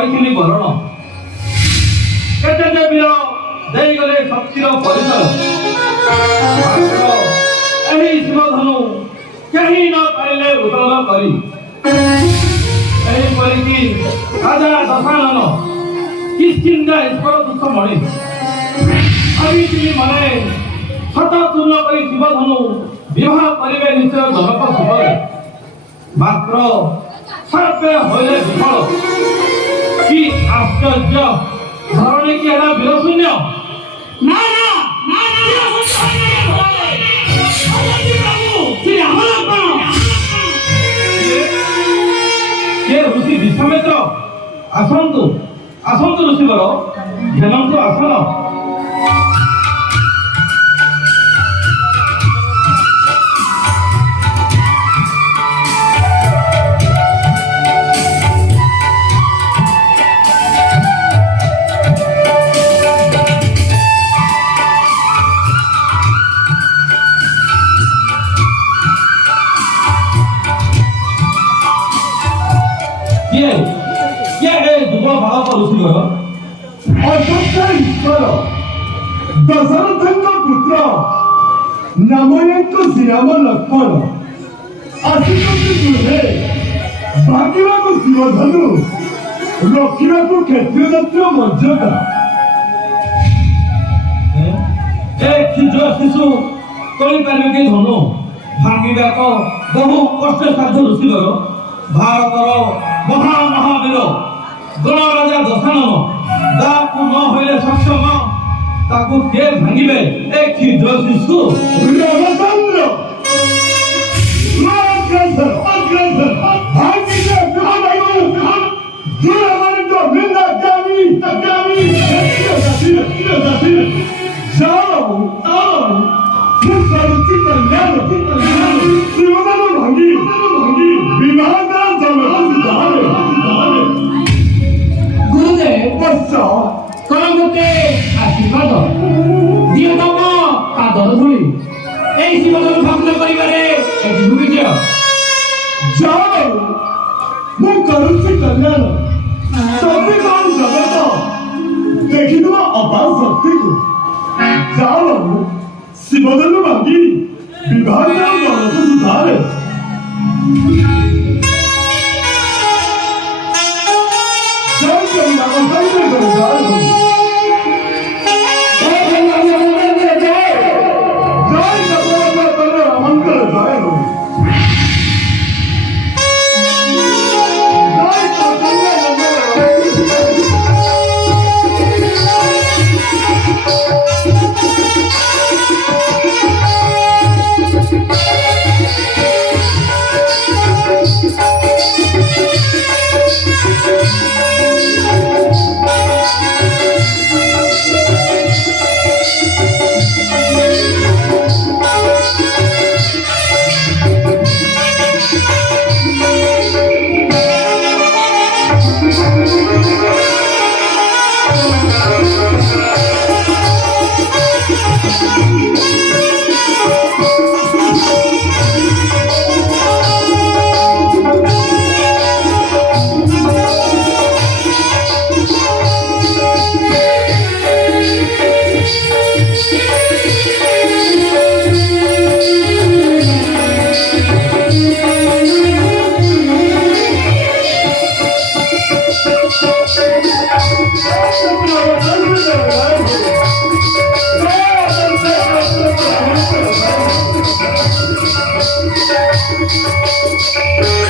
କରିଥିଲି ବରଣ କେତେ ଯେ ବୀର ଦେଇଗଲେ ଶକ୍ତିର ପରିଚୟ ମାତ୍ର ଏହି ଶିବଧନୁ କେହି ନ ପାରିଲେ ଉତ୍ତୋଳନ କରି ଏହିପରିକି ରାଜା ଦଶାନନ କିସ୍କିନ୍ଧା ଈଶ୍ୱର ଦୁଃଖ ମଣି ଭାବିଥିଲି ମନେ ସତ ଚୂର୍ଣ୍ଣ କରି ଶିବଧନୁ ବିବାହ କରିବେ ନିଶ୍ଚୟ ଜନକ ଶୁଭରେ ମାତ୍ର ସର୍ବେ ହୋଇଲେ ବିଫଳ କି ଆଶ୍ଚର୍ଯ୍ୟ ଧରଣୀ କି ହେଲା ବୀରଶୂନ୍ୟ ନା ନା ନା କିଏ ଋଷି ବିଶ୍ୱାମିତ୍ର ଆସନ୍ତୁ ଆସନ୍ତୁ ଋଷିବର ଘେନନ୍ତୁ ଆସନ दशरथଙ୍କ ପୁତ୍ର ନାମୟଙ୍କ ଶ୍ରୀରାମ ଲକ୍ଷ୍ମଣ ଆସିଛନ୍ତି ଗୃହେ ଭାଗିବାକୁ ଶିବଧନୁ ରଖିବାକୁ କ୍ଷତ୍ରିୟ ଜାତୀୟ ମର୍ଯ୍ୟାଦା ଏ କ୍ଷୁଦ୍ର ଶିଶୁ କରିପାରିବେ କି ଧନୁ ଭାଙ୍ଗିବାକୁ ବହୁ କଷ୍ଟ ସାଧ୍ୟ ଋଷିବର ଭାରତର ମହାମହାବୀର ଗଣରାଜା ଦଶାନନ ତାକୁ ନ ହୋଇଲେ ସକ୍ଷମ ତାକୁ କିଏ ଭାଙ୍ଗିବେ ଏ କ୍ଷୁଦ୍ର ଶିଶୁ ରାମଚନ୍ଦ୍ର କରମତେ ଆଶୀର୍ବାଦ ଦିଅ ତମ ପାଦର ଧୂଳି এই জীবনକୁ ଭଗ୍ନ କରିବାରେ ଏଠି ଭୂମିଜୟ ଯାଅ ମୁଁ କରୁଛି କଲ୍ୟାଣ ତମେ କଣ ଜଗତ ଦେଖିଥିବ ଅପାର ଶକ୍ତିକୁ ଯାଅ ଶିବଧନୁ ଭାଙ୍ଗି ବିବାହ ଘରକୁ ସୁଧାରେ Thank you.